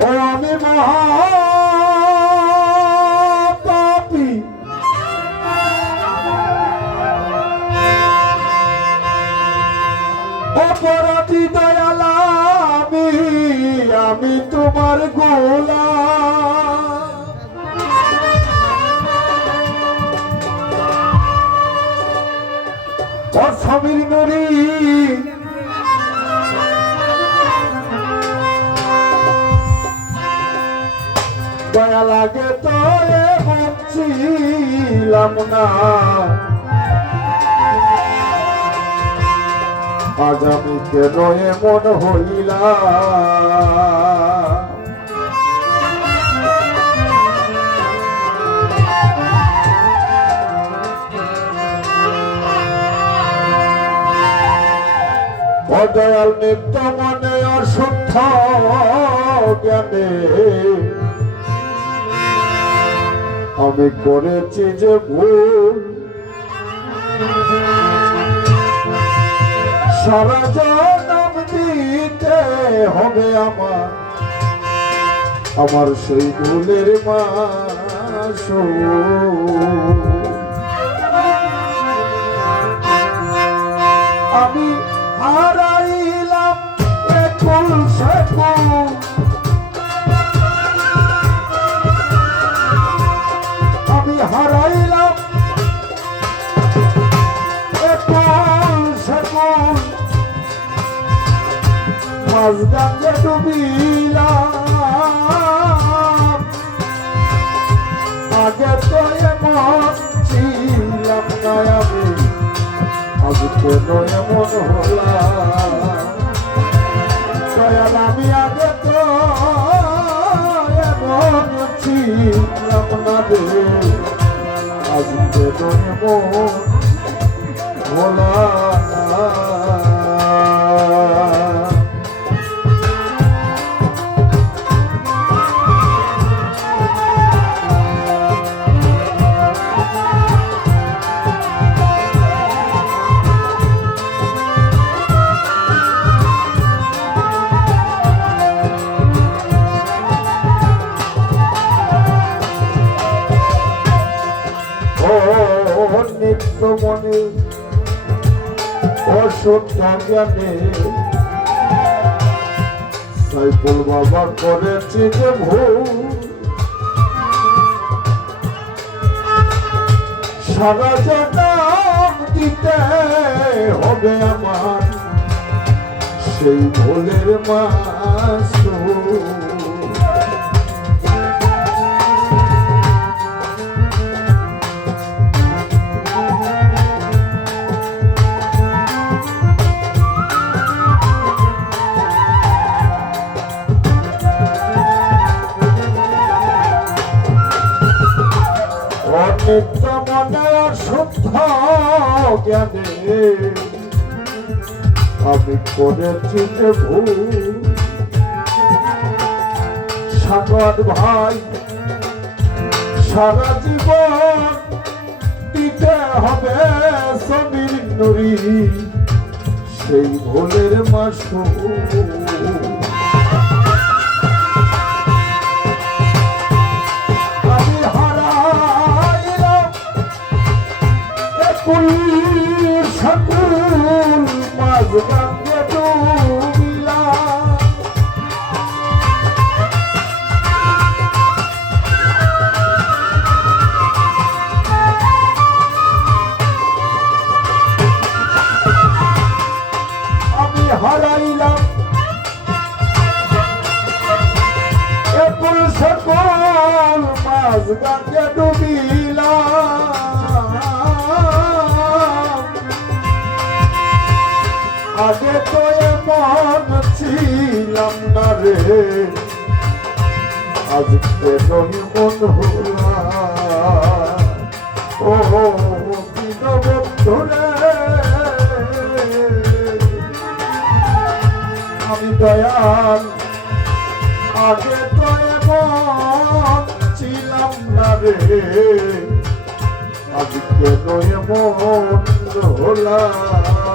ও আমি মহাপাপী অপরাধী দয়াল আমি তোমার গোলাম ও স্বামীর নুরি দয়া লাগে তো ছিলাম না আজ আমি কেন এমন হইলাম অদয়াল নিত্য মনে অশুদ্ধ জ্ঞানে আমি করেছি যে ভুল সারা জনম দিতে হবে আমার সেই ভুলের মাসূল আমি হারাইলাম একুল সেকুল আমি হারাইলাম একুল সেকুল মাঝ গঙ্গে ডুবিলাম আগে তো এমন ছিলাম না আমি আজ কেন এমন হলাম দয়াল আমি আগে তো এমন ছিলাম না রে আজ কেন এমন হলাম নিত্য মনে অশুদ্ধ জ্ঞানে সাইফুল বাবা করেছি যে ভুল সারা জনম দিতে হবে আমার সেই ভুলের মাসূল নিত্য মনে শুদ্ধ জ্ঞানে আমি করেছি যে ভুল সাগর ভাই সারা জীবন দিতে হবে সমীর নুরি সেই ভুলের মাসূল সকল মাঝ গঙ্গে ডুবিলাম আমি হারাইলাম একুল সকল মাঝ গঙ্গে ডুবিলাম আগে তো এমন ছিলাম না রে আজ কেন মন হলাম ও বন্ধুরে আমি দয়াল আগে তো এমন ছিলাম না রে আজ কেন এমন হলাম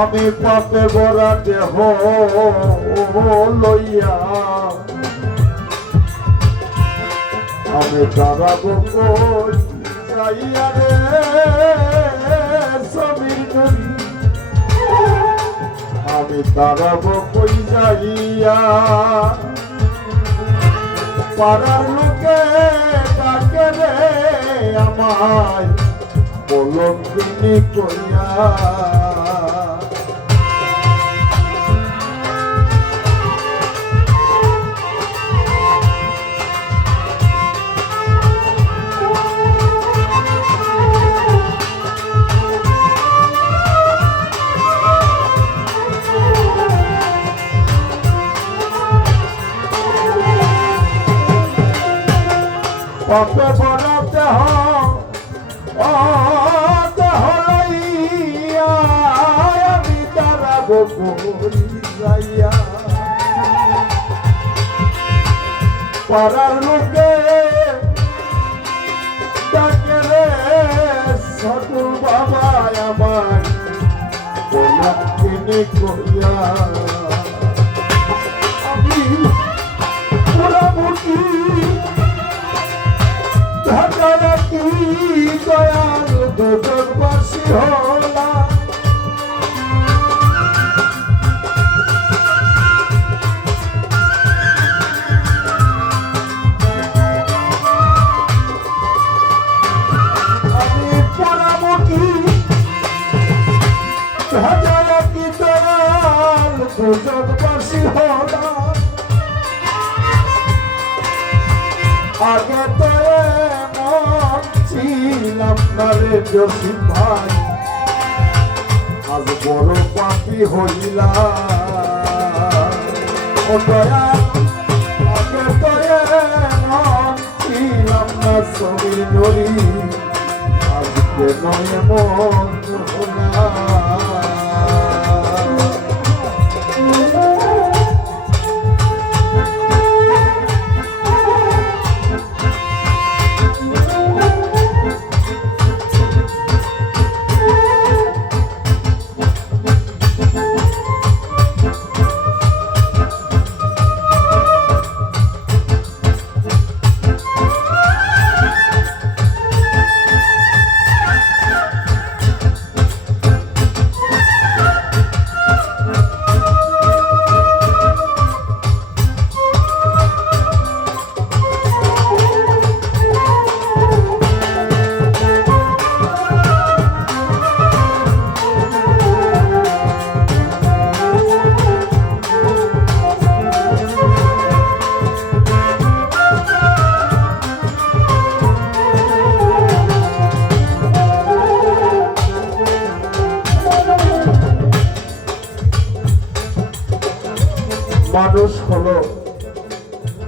আমি পাপে ভরা দেহ লইয়া আমি দাঁড়াবো কই যাইয়া রে সমীর নদী আমি দাঁড়াবো কই যাইয়া পাড়ার লোকে ডাকে রে আমায় বলঙ্কিনী কইয়া পাপে ভরা দেহ দেহ লইয়া আমি দাঁড়াবো কই যাইয়া পাড়ার লোকে ডাকে রে সটুল বাবা আমার বলঙ্কিনী কইয়া আমি মোটামুটি কি দয়াল দুজনবাসী হলা আমি পরামুখী কি দয়াল দুজনবাসী হলা আগে তো ছিলাম না রে জসিম ভাই আজ বড় পাপি হইলাম ও দয়াল আগে তো ছিলাম না সমীর নদী আজকে নয় মন হলাম মানুষ হলো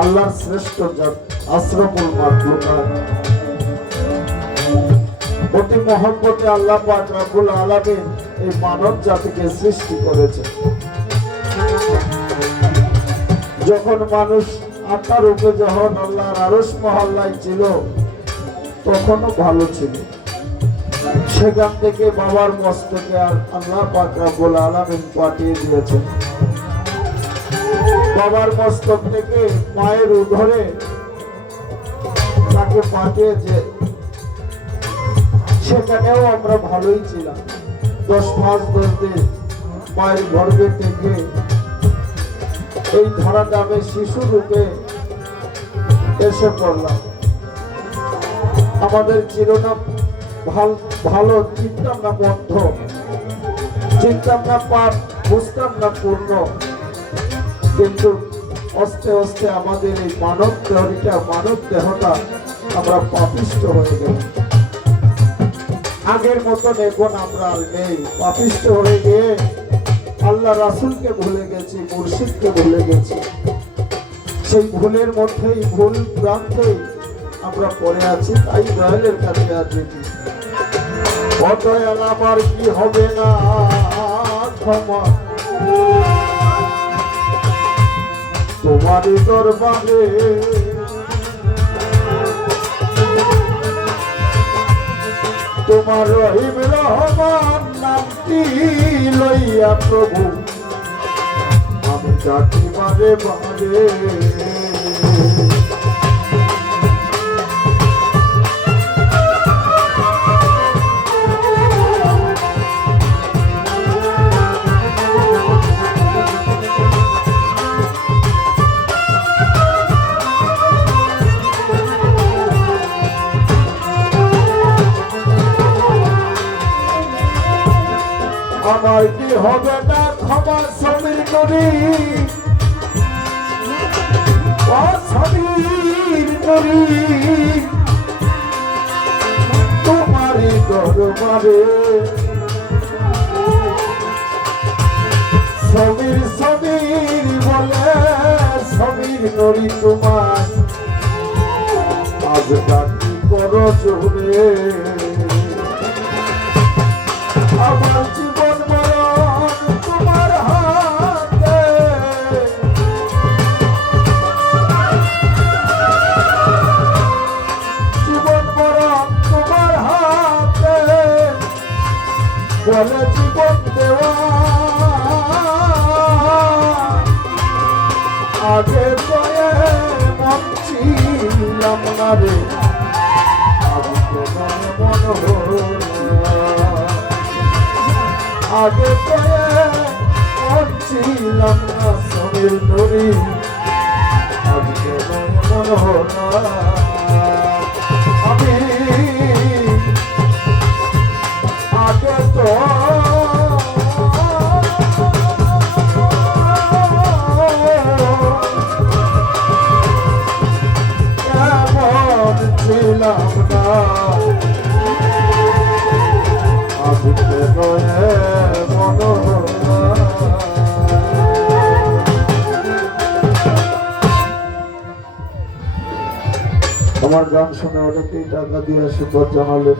আল্লাহর শ্রেষ্ঠ জাত আশরাফুল মাখলুকাত অতি মহব্বতে আল্লাহ পাক রব্বুল আলামিন এই মানব জাতিকে সৃষ্টি করেছে যখন মানুষ আত্মার রূপে যখন আল্লাহর আরশ মহল্লায় ছিল তখনও ভালো ছিল সেখান থেকে বাবার মস্তকে আর আল্লাহ পাক রব্বুল আলামিন পাঠিয়ে দিয়েছেন বাবার মস্তক থেকে মায়ের উদরে তাকে পাঠিয়েছে সেখানেও আমরা ভালোই ছিলাম 10 মাস 10 দিন মায়ের গর্ভে থেকে এই ধরা দামে শিশু রূপে এসে পড়লাম আমাদের ছিল না ভালো চিনতাম না বন্ধ চিনতাম না পাপ বুঝতাম না পূর্ণ কিন্তু আস্তে আস্তে আমাদের এই মানব দেহটা আমরা পাপিষ্ট হয়ে গেল আগের মতন এখন আমরা আর নেই পাপিষ্ট হয়ে গিয়ে আল্লাহ রাসূলকে ভুলে গেছি মুর্শিদকে ভুলে গেছি সেই ভুলের মধ্যেই ভুল প্রান্তে আমরা পড়ে আছি তাই দয়ালের কাছে আছি দয়াল আমার কি হবে না ক্ষমা তোমারই দরবারে তোমার রহিম রহমান নামটি লই লইয়া প্রভু আমি ডাকি বারে বারে। আমার কি হবে না ক্ষমা সমীর নদী, সমীর নদী তোমারই দরবারে। সমীর সমীর বলে সমীর নদী তোমার আজ ডাকি করো জোরে। আমার জীবন মরণ তোমার হাতে, জীবন মরণ তোমার হাতে, বলে জীবন দেওয়া আগে কয়ে মন ছিলাম না রে, আমি তোমার মন আগে ছিলাম না সমীর নদী, আজকে মন হলো আমি আগে তো এমন ছিলাম না, আজকে আমার গান শুনে অনেকেই টাকা দিয়ে আশীর্বাদ জানালেন।